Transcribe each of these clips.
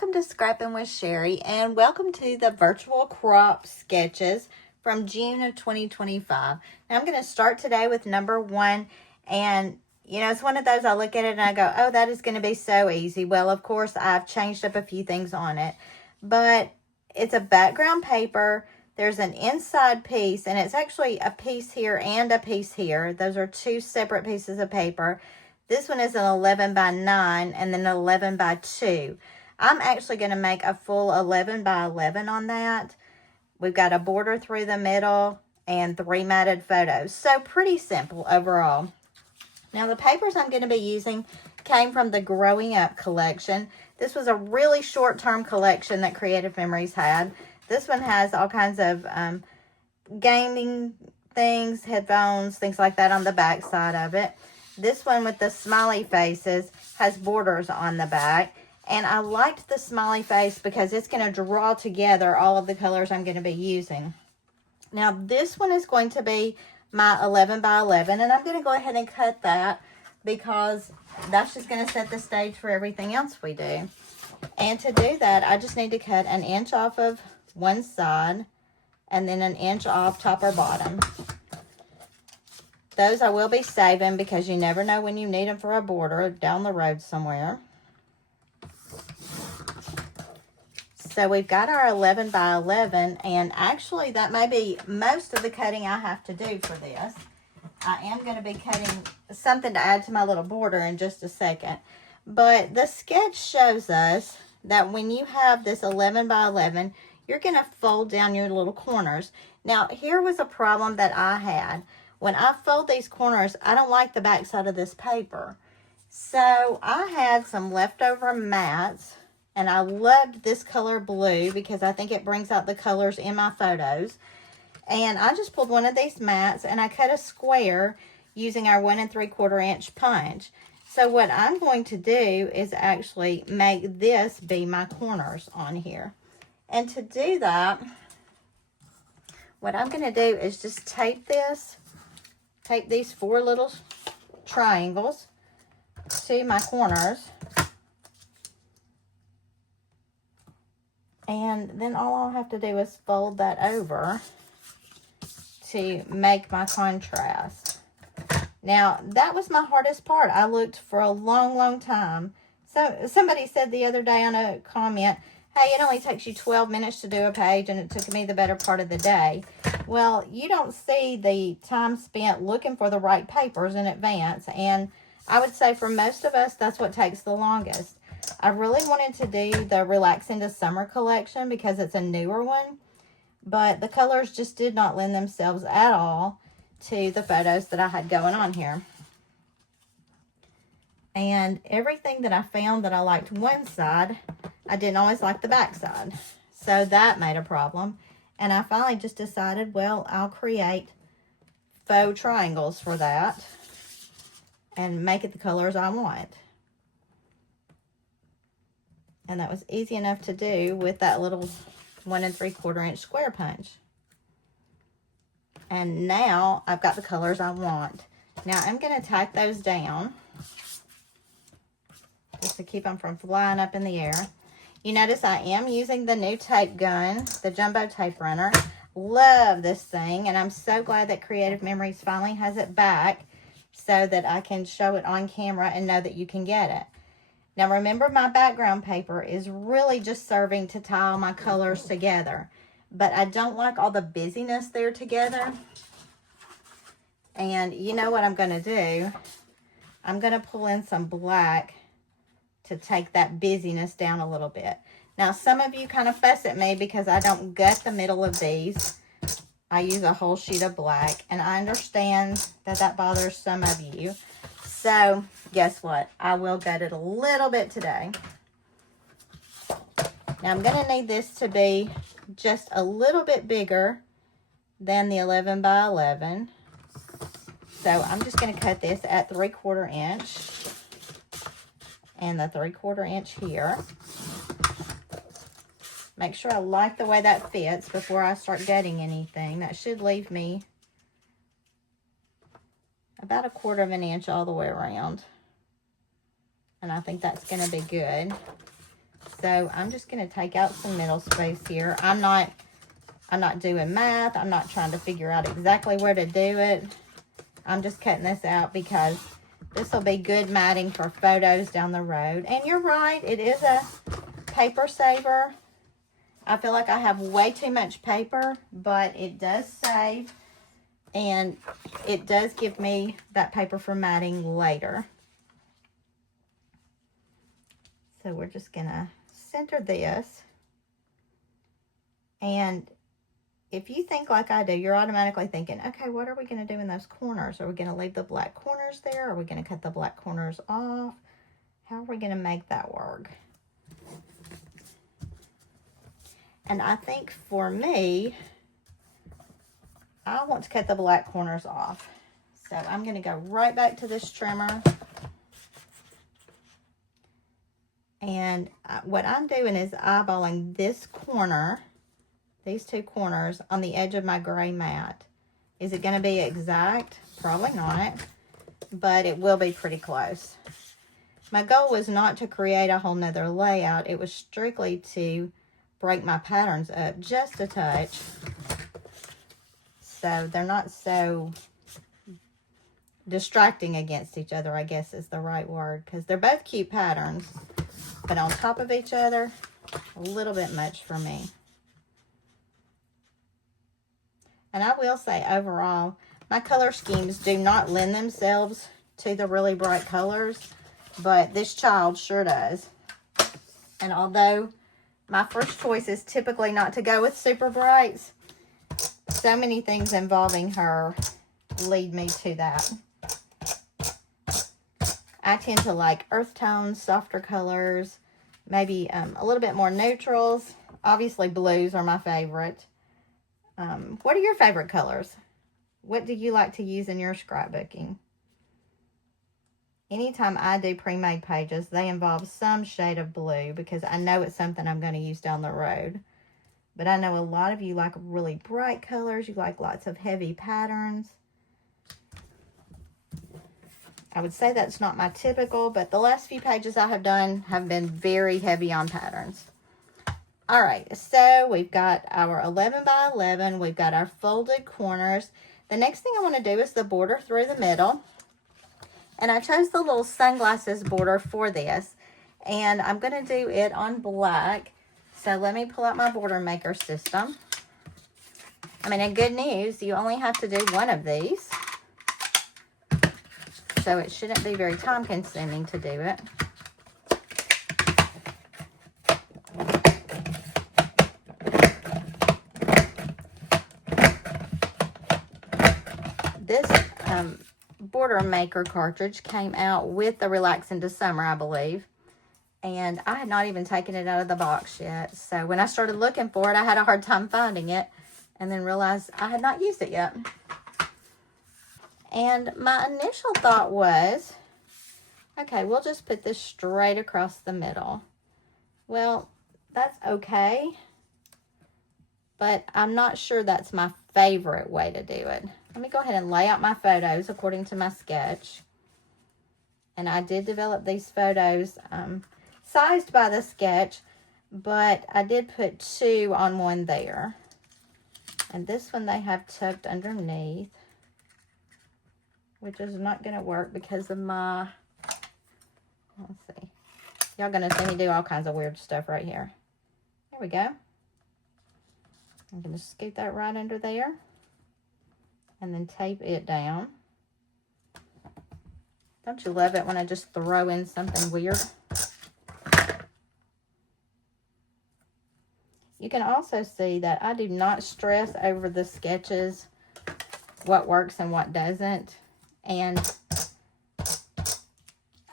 welcome to Scrappin with Sheri, and welcome to the virtual crop sketches from June of 2025. Now I'm going to start today with number 1, and it's one of those I look at it and I go, oh, that is going to be so easy. Well, of course, I've changed up a few things on it, but it's a background paper. There's an inside piece, and it's actually a piece here and a piece here. Those are two separate pieces of paper. This one is an 11 by 9 and then 11 by 2. I'm actually going to make a full 11 by 11 on that. We've got a border through the middle and 3 matted photos. So pretty simple overall. Now the papers I'm going to be using came from the Growing Up collection. This was a really short-term collection that Creative Memories had. This one has all kinds of gaming things, headphones, things like that on the back side of it. This one with the smiley faces has borders on the back. And I liked the smiley face because it's going to draw together all of the colors I'm going to be using. Now this one is going to be my 11 by 11. And I'm going to go ahead and cut that because that's just going to set the stage for everything else we do. And to do that, I just need to cut an inch off of one side and then an inch off top or bottom. Those I will be saving because you never know when you need them for a border down the road somewhere. So we've got our 11 by 11, and actually that may be most of the cutting I have to do for this. I am going to be cutting something to add to my little border in just a second. But the sketch shows us that when you have this 11 by 11, you're going to fold down your little corners. Now, here was a problem that I had. When I fold these corners, I don't like the back side of this paper. So I had some leftover mats, and I loved this color blue because I think it brings out the colors in my photos. And I just pulled one of these mats and I cut a square using our 1 3/4 inch punch. So what I'm going to do is actually make this be my corners on here. And to do that, what I'm going to do is just tape these 4 little triangles to my corners. And then all I'll have to do is fold that over to make my contrast. Now, that was my hardest part. I looked for a long, long time. So somebody said the other day on a comment, hey, it only takes you 12 minutes to do a page, and it took me the better part of the day. Well, you don't see the time spent looking for the right papers in advance, and I would say for most of us, that's what takes the longest. I really wanted to do the Relax into Summer collection because it's a newer one, but the colors just did not lend themselves at all to the photos that I had going on here. And everything that I found that I liked one side, I didn't always like the back side. So that made a problem. And I finally just decided, well, I'll create faux triangles for that and make it the colors I want. And that was easy enough to do with that little 1 3/4 inch square punch. And now I've got the colors I want. Now I'm going to tack those down just to keep them from flying up in the air. You notice I am using the new tape gun, the jumbo tape runner. Love this thing, and I'm so glad that Creative Memories finally has it back so that I can show it on camera and know that you can get it. Now remember, my background paper is really just serving to tie all my colors together. But I don't like all the busyness there together. And you know what I'm going to do? I'm going to pull in some black to take that busyness down a little bit. Now some of you kind of fuss at me because I don't gut the middle of these. I use a whole sheet of black. And I understand that that bothers some of you. So, guess what? I will gut it a little bit today. Now, I'm going to need this to be just a little bit bigger than the 11 by 11. So, I'm just going to cut this at 3/4 inch. And the 3/4 inch here. Make sure I like the way that fits before I start gutting anything. That should leave me about 1/4 inch all the way around. And I think that's going to be good. So I'm just going to take out some middle space here. I'm not doing math. I'm not trying to figure out exactly where to do it. I'm just cutting this out because this will be good matting for photos down the road. And you're right, it is a paper saver. I feel like I have way too much paper, but it does save. And it does give me that paper for matting later. So we're just going to center this. And if you think like I do, you're automatically thinking, okay, what are we going to do in those corners? Are we going to leave the black corners there? Are we going to cut the black corners off? How are we going to make that work? And I think for me, I want to cut the black corners off. So I'm going to go right back to this trimmer. And what I'm doing is eyeballing this corner, these two corners on the edge of my gray mat. Is it going to be exact? Probably not, but it will be pretty close. My goal was not to create a whole nother layout. It was strictly to break my patterns up just a touch, so they're not so distracting against each other, I guess is the right word, because they're both cute patterns, but on top of each other, a little bit much for me. And I will say, overall, my color schemes do not lend themselves to the really bright colors, but this child sure does. And although my first choice is typically not to go with super brights, so many things involving her lead me to that. I tend to like earth tones, softer colors, maybe a little bit more neutrals. Obviously, blues are my favorite. What are your favorite colors? What do you like to use in your scrapbooking? Anytime I do pre-made pages, they involve some shade of blue because I know it's something I'm going to use down the road. But I know a lot of you like really bright colors. You like lots of heavy patterns. I would say that's not my typical, but the last few pages I have done have been very heavy on patterns. All right, so we've got our 11 by 11. We've got our folded corners. The next thing I want to do is the border through the middle. And I chose the little sunglasses border for this. And I'm going to do it on black. So let me pull out my border maker system. I mean, and good news, you only have to do one of these. So it shouldn't be very time consuming to do it. This border maker cartridge came out with the Relax into Summer, I believe. And I had not even taken it out of the box yet. So when I started looking for it, I had a hard time finding it. And then realized I had not used it yet. And my initial thought was, okay, we'll just put this straight across the middle. Well, that's okay. But I'm not sure that's my favorite way to do it. Let me go ahead and lay out my photos according to my sketch. And I did develop these photos sized by the sketch, but I did put 2 on one there. And this one they have tucked underneath, which is not going to work because of my, let's see. Y'all going to see me do all kinds of weird stuff right here. There we go. I'm going to scoot that right under there and then tape it down. Don't you love it when I just throw in something weird? You can also see that I do not stress over the sketches, what works and what doesn't. And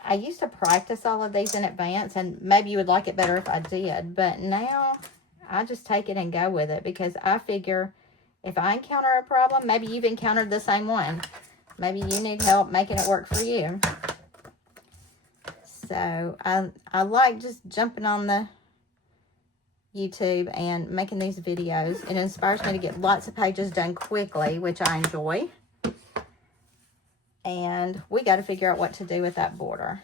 I used to practice all of these in advance, and maybe you would like it better if I did. But now I just take it and go with it because I figure if I encounter a problem, maybe you've encountered the same one. Maybe you need help making it work for you. So I like just jumping on the YouTube and making these videos. It inspires me to get lots of pages done quickly, which I enjoy. And we got to figure out what to do with that border.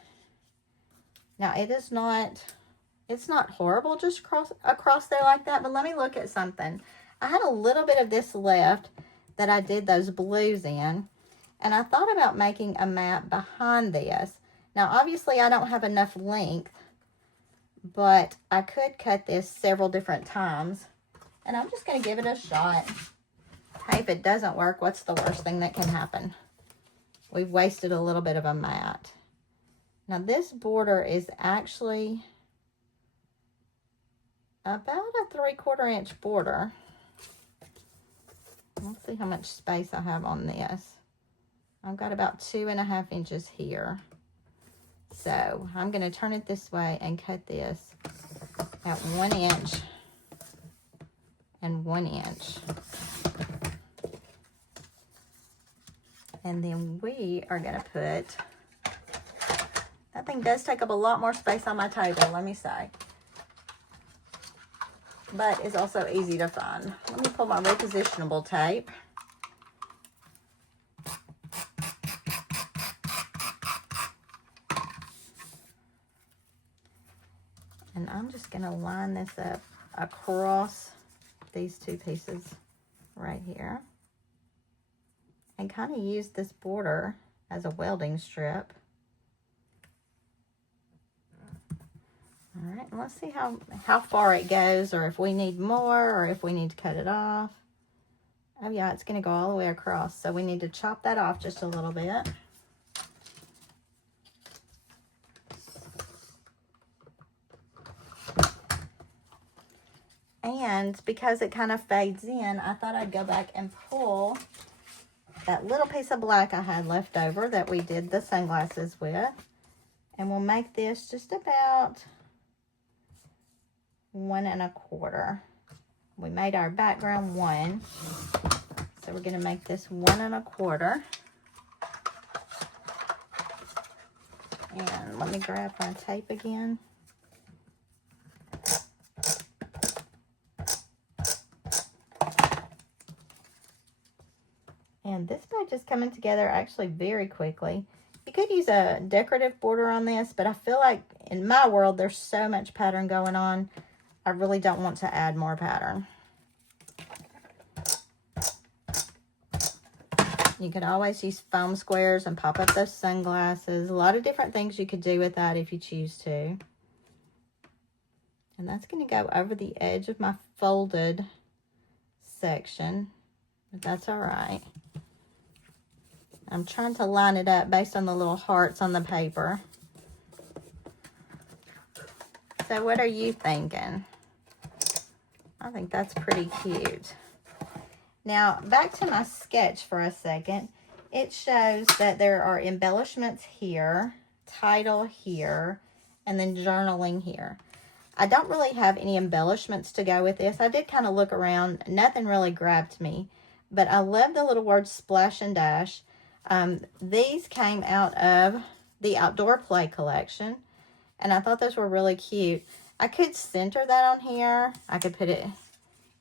Now, it is not It's not horrible just across there like that, but let me look at something. I had a little bit of this left that I did those blues in, and I thought about making a mat behind this. Now, obviously, I don't have enough length, but I could cut this several different times, and I'm just going to give it a shot. Hey, if it doesn't work, what's the worst thing that can happen? We've wasted a little bit of a mat. Now, this border is actually about a 3/4 inch border. Let's see how much space I have on this. I've got about 2.5 inches here. So I'm going to turn it this way and cut this at 1 inch and 1 inch. And then we are going to put, that thing does take up a lot more space on my table, let me say. But it's also easy to find. Let me pull my repositionable tape. And I'm just going to line this up across these two pieces right here. And kind of use this border as a welding strip. All right, let's see how far it goes, or if we need more, or if we need to cut it off. Oh yeah, it's going to go all the way across, so we need to chop that off just a little bit. And because it kind of fades in, I thought I'd go back and pull that little piece of black I had left over that we did the sunglasses with. And we'll make this just about 1 1/4. We made our background 1. So we're going to make this 1 1/4. And let me grab my tape again. And this page is coming together actually very quickly. You could use a decorative border on this, but I feel like in my world there's so much pattern going on, I really don't want to add more pattern. You could always use foam squares and pop up those sunglasses. A lot of different things you could do with that if you choose to. And that's going to go over the edge of my folded section, but that's all right. I'm trying to line it up based on the little hearts on the paper. So what are you thinking? I think that's pretty cute. Now, back to my sketch for a second. It shows that there are embellishments here, title here, and then journaling here. I don't really have any embellishments to go with this. I did kind of look around. Nothing really grabbed me. But I love the little words splash and dash. These came out of the Outdoor Play collection. And I thought those were really cute. I could center that on here. I could put it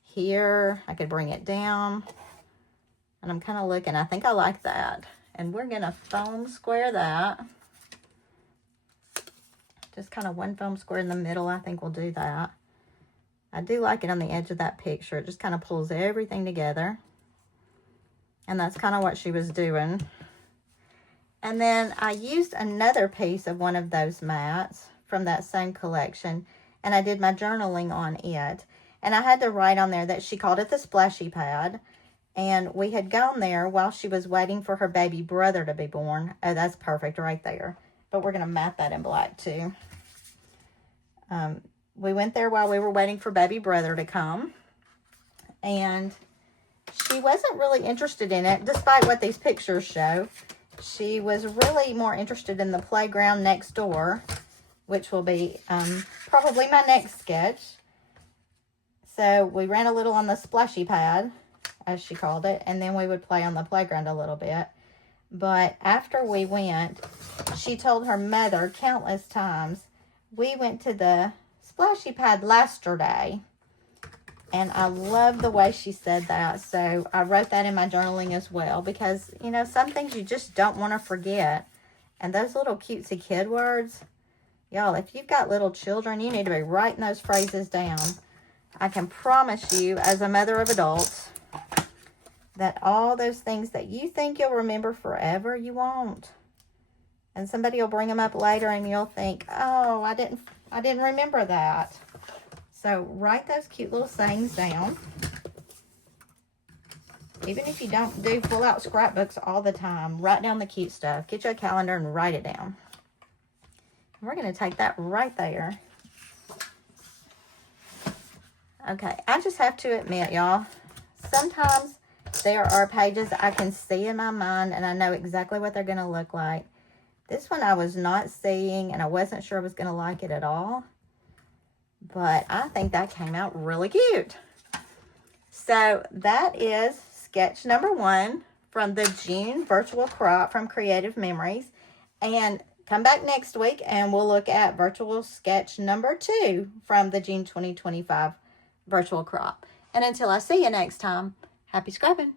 here. I could bring it down. And I'm kind of looking. I think I like that. And we're going to foam square that. Just kind of one foam square in the middle. I think we'll do that. I do like it on the edge of that picture. It just kind of pulls everything together. And that's kind of what she was doing. And then I used another piece of one of those mats from that same collection. And I did my journaling on it. And I had to write on there that she called it the splashy pad. And we had gone there while she was waiting for her baby brother to be born. Oh, that's perfect right there. But we're going to mat that in black too. We went there while we were waiting for baby brother to come. And she wasn't really interested in it, despite what these pictures show. She was really more interested in the playground next door, which will be probably my next sketch. So we ran a little on the splashy pad, as she called it, and then we would play on the playground a little bit. But after we went, she told her mother countless times, we went to the splashy pad yesterday. And I love the way she said that. So I wrote that in my journaling as well. Because, you know, some things you just don't want to forget. And those little cutesy kid words, Y'all, if you've got little children, you need to be writing those phrases down. I can promise you, as a mother of adults, that all those things that you think you'll remember forever, you won't. And somebody will bring them up later and you'll think, oh, I didn't remember that. So write those cute little sayings down. Even if you don't do pull out scrapbooks all the time, write down the cute stuff. Get you a calendar and write it down. And we're going to take that right there. Okay, I just have to admit, y'all, sometimes there are pages I can see in my mind and I know exactly what they're going to look like. This one I was not seeing and I wasn't sure I was going to like it at all. But I think that came out really cute. So that is sketch number 1 from the June virtual crop from Creative Memories. And come back next week and we'll look at virtual sketch number 2 from the June 2025 virtual crop. And until I see you next time, happy scrapping.